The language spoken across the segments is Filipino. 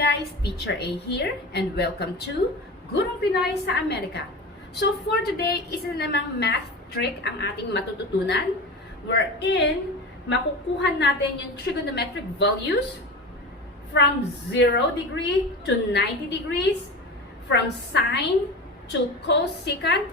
guys, Teacher A here and welcome to Gurong Pinoy sa Amerika. So for today, isa namang math trick ang ating matututunan wherein makukuha natin yung trigonometric values from 0 degree to 90 degrees, from sine to cosecant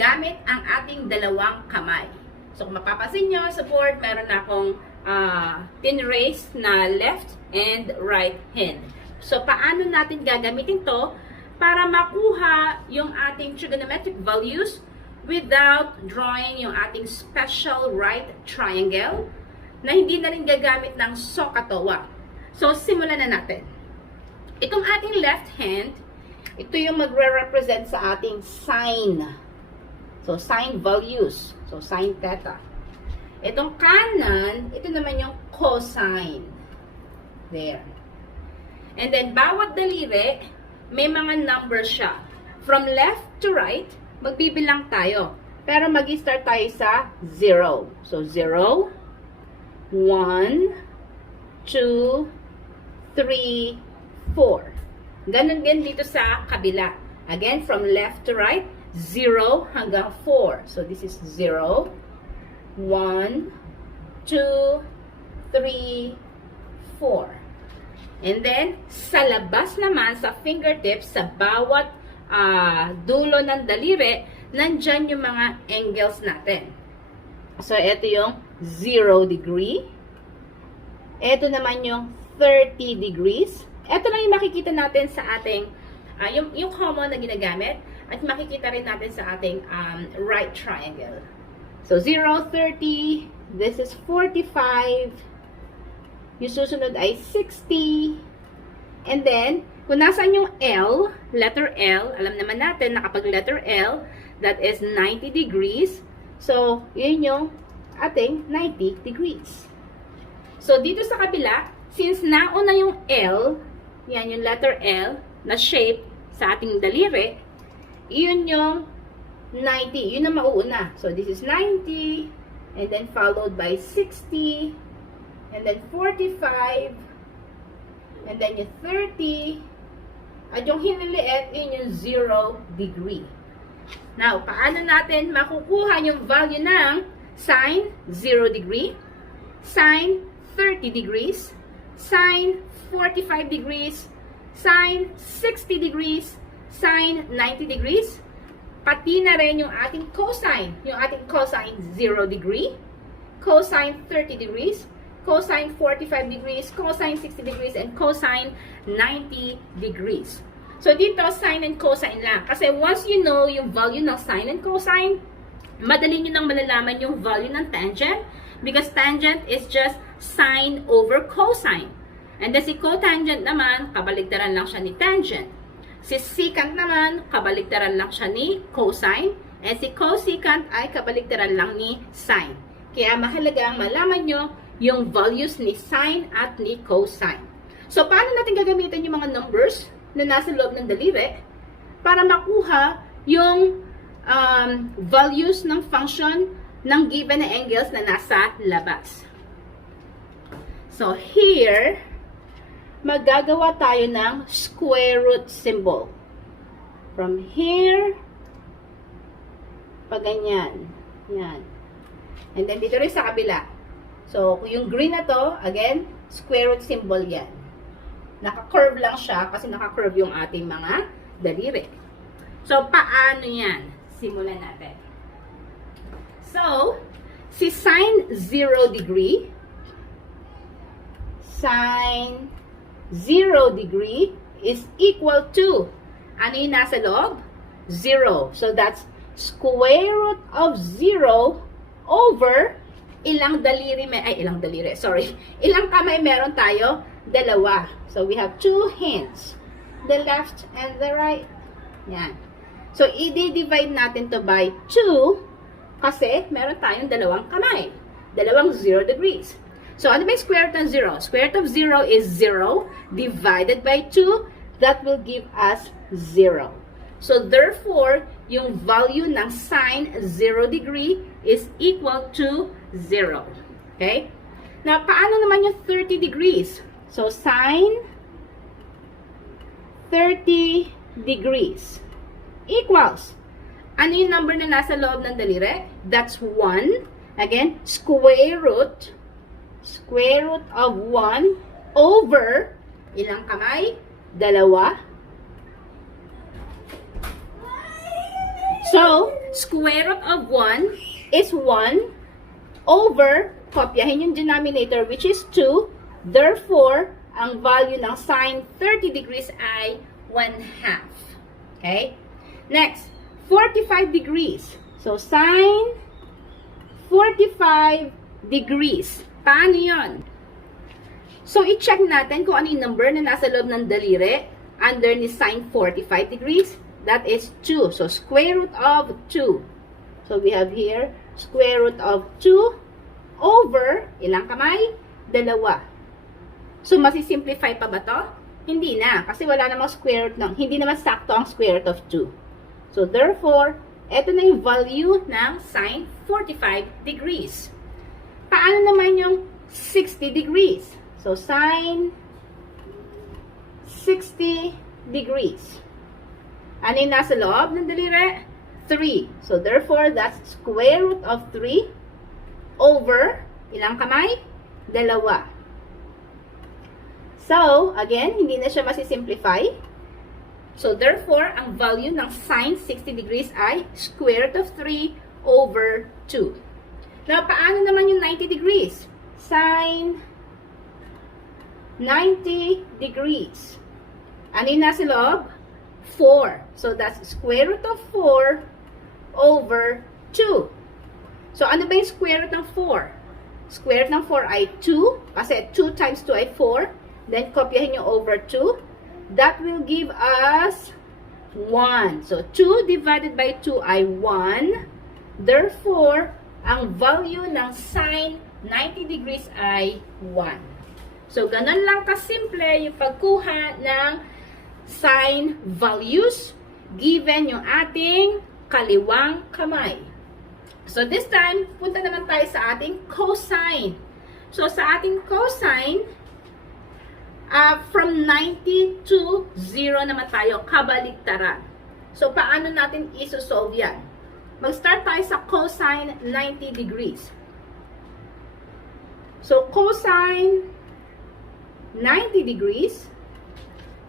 gamit ang ating dalawang kamay. So kung mapapansin nyo sa board, meron na akong tinrace na left and right hand. So, paano natin gagamitin to para makuha yung ating trigonometric values without drawing yung ating special right triangle na hindi na rin gagamit ng SOHCAHTOA. So, simulan na natin. Itong ating left hand, ito yung magre-represent sa ating sine. So, sine values. So, sine theta. Itong kanan, ito naman yung cosine. There. And then, bawat daliri, may mga numbers siya. From left to right, magbibilang tayo. Pero mag-start tayo sa 0. So, 0, 1, 2, 3, 4. Ganun din dito sa kabila. Again, from left to right, 0 hanggang 4. So, this is 0, 1, 2, 3, 4. And then, sa labas naman, sa fingertips, sa bawat dulo ng daliri, nandyan yung mga angles natin. So, ito yung 0 degree. Ito naman yung 30 degrees. Ito lang yung makikita natin sa ating, yung common na ginagamit, at makikita rin natin sa ating right triangle. So, 0, 30, this is 45, yung susunod ay 60. And then, kung nasaan yung L, letter L, alam naman natin na kapag letter L, that is 90 degrees. So, yun yung ating 90 degrees. So, dito sa kabila, since nauna yung L, yan yung letter L, na shape sa ating daliri, yun yung 90. Yun ang mauuna. So, this is 90, and then followed by 60, and then 45, and then yung 30, at yung hiniliit, yun yung 0 degree. Now, paano natin makukuha yung value ng sine 0 degree, sine 30 degrees, sine 45 degrees, sine 60 degrees, sine 90 degrees, pati na rin yung ating cosine. Yung ating cosine 0 degree, cosine 30 degrees, cosine 45 degrees, cosine 60 degrees, and cosine 90 degrees. So, dito, sine and cosine lang. Kasi once you know yung value ng sine and cosine, madali nyo nang malalaman yung value ng tangent because tangent is just sine over cosine. And then si cotangent naman, kabaligtaran lang siya ni tangent. Si secant naman, kabaligtaran lang siya ni cosine. And si cosecant ay kabaligtaran lang ni sine. Kaya mahalaga ang malaman nyo yung values ni sine at ni cosine. So, paano natin gagamitin yung mga numbers na nasa loob ng daliri para makuha yung values ng function ng given na angles na nasa labas? So, here, magagawa tayo ng square root symbol. From here, pa ganyan. Yan. And then, dito rin sa kabila. So, yung green na to, again, square root symbol yan. Naka-curve lang siya kasi naka-curve yung ating mga daliri. So, paano yan? Simulan natin. So, si sine 0 degree, sine 0 degree is equal to, ano yung nasa loob? 0. So, that's square root of 0 over ilang kamay meron tayo? Dalawa. So, we have two hands. The left and the right. Yan. So, i-divide natin to by 2 kasi meron tayong dalawang kamay. Dalawang 0 degrees. So, ano ba yung square root ng 0? Square root of 0 is 0 divided by 2. That will give us 0. So, therefore, yung value ng sine 0 degree is equal to 0. Okay? Now, paano naman yung 30 degrees? So, sine 30 degrees equals, ano yung number na nasa loob ng daliri? That's 1. Again, square root of 1 over, ilang kamay? Dalawa. So, square root of 1 is 1 over, kopyahin yung denominator which is 2. Therefore, ang value ng sine 30 degrees ay 1/2. Okay? Next, 45 degrees. So, sine 45 degrees. Paano yon? So, i-check natin kung ano yung number na nasa loob ng daliri under ni sine 45 degrees. That is 2. So, square root of 2. So, we have here, square root of 2 over, ilang kamay? Dalawa. So, masisimplify pa ba to? Hindi na. Kasi wala namang square root ng, hindi naman sakto ang square root of 2. So, therefore, eto na yung value ng sine 45 degrees. Paano naman yung 60 degrees? So, sine 60 degrees. Ano yung nasa loob ng daliri? 3. So, therefore, that's square root of 3 over, ilang kamay? Dalawa. So, again, hindi na siya masisimplify. So, therefore, ang value ng sine 60 degrees ay square root of 3 over 2. Now, paano naman yung 90 degrees? Sine 90 degrees. Ano yung nasa loob? 4. So, that's square root of 4 over 2. So, ano ba yung square root ng 4? Square root ng 4 ay 2. Kasi 2 times 2 ay 4. Then, kopyahin nyo over 2. That will give us 1. So, 2 divided by 2 ay 1. Therefore, ang value ng sine 90 degrees ay 1. So, ganun lang kasimple yung pagkuha ng sine values given yung ating kaliwang kamay. So, this time, punta naman tayo sa ating cosine. So, sa ating cosine, from 90 to 0 naman tayo, kabaliktaran. So, paano natin isosolve yan? Mag-start tayo sa cosine 90 degrees. So, cosine 90 degrees,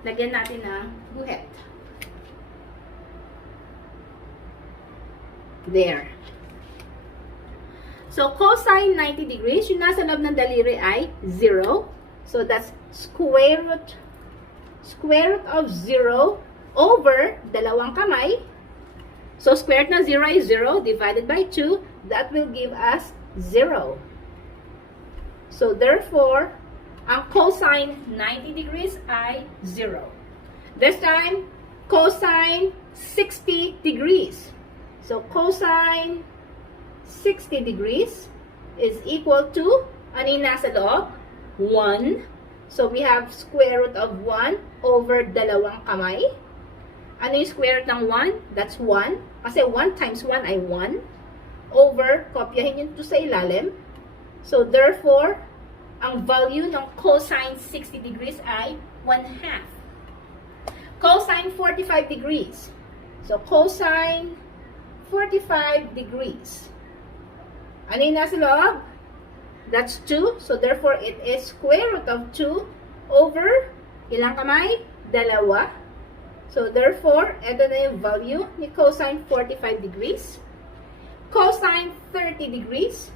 lagyan natin ng guhit. There. So, cosine 90 degrees, yung nasa loob ng daliri ay 0. So, that's square root of 0 over dalawang kamay. So, square root ng 0 is 0 divided by 2. That will give us 0. So, therefore, ang cosine 90 degrees ay 0. This time, cosine 60 degrees. So, cosine 60 degrees is equal to, ano yung nasa loob? 1. So, we have square root of 1 over dalawang kamay. Ano yung square root ng 1? That's 1. Kasi 1 times 1 ay 1. Over, kopyahin yun to sa ilalim. So, therefore, ang value ng cosine 60 degrees ay 1/2. Cosine 45 degrees. So, cosine 45 degrees. Ano yung nasa loob? That's 2. So, therefore, it is square root of 2 over, ilang kamay? Dalawa. So, therefore, ito na yung value ni cosine 45 degrees. Cosine 30 degrees.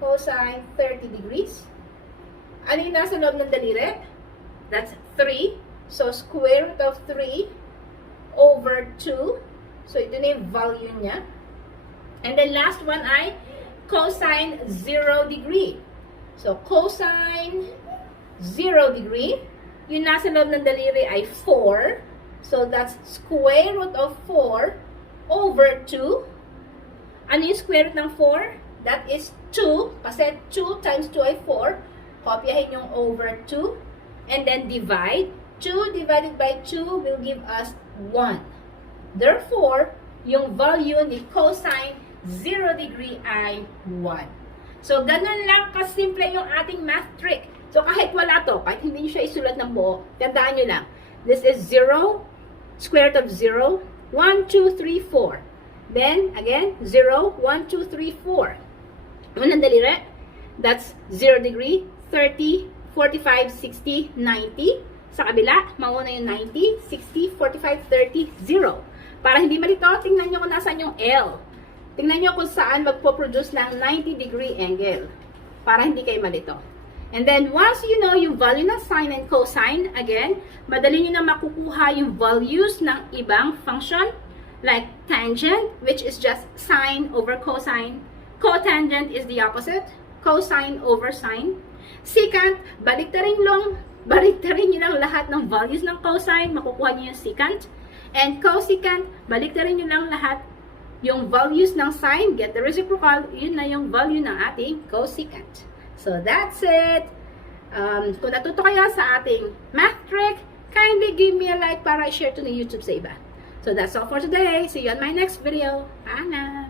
Cosine 30 degrees. Ano yung nasa loob ng daliri? That's 3. So, square root of 3 over 2. So, ito na yung value niya. And then, last one ay cosine 0 degree. So, cosine 0 degree. Yung nasa loob ng daliri ay 4. So, that's square root of 4 over 2. Ano yung square root ng 4? That is 2. Kasi 2 times 2 ay 4. Kopyahin yung over 2. And then divide. 2 divided by 2 will give us 1. Therefore, yung value ni cosine 0 degree ay 1. So, ganun lang kasimple yung ating math trick. So, kahit wala to, kahit hindi nyo siya isulat ng buo, tandaan nyo lang, This is 0, square root of 0, 1, 2, 3, 4. Then, again, 0, 1, 2, 3, 4. Unang daliri, that's 0 degree, 30, 45, 60, 90. Sa kabila, mauna yung 90, 60, 45, 30, 0. Para hindi malito, tingnan nyo kung nasaan yung L. Tingnan nyo kung saan magpo-produce ng 90 degree angle. Para hindi kayo malito. And then, once you know yung value ng sine and cosine, again, madali nyo na makukuha yung values ng ibang function, like tangent, which is just sine over cosine. Cotangent is the opposite, cosine over sine. Secant, baliktarin nyo lang lahat ng values ng cosine, makukuha nyo yung secant. And cosecant, baliktarin nyo lang lahat yung values ng sine, get the reciprocal, yun na yung value ng ating cosecant. So, that's it. Kung natuto kayo sa ating math trick, kindly give me a like para i-share to the YouTube sa iba. So, that's all for today. See you on my next video. Bye na!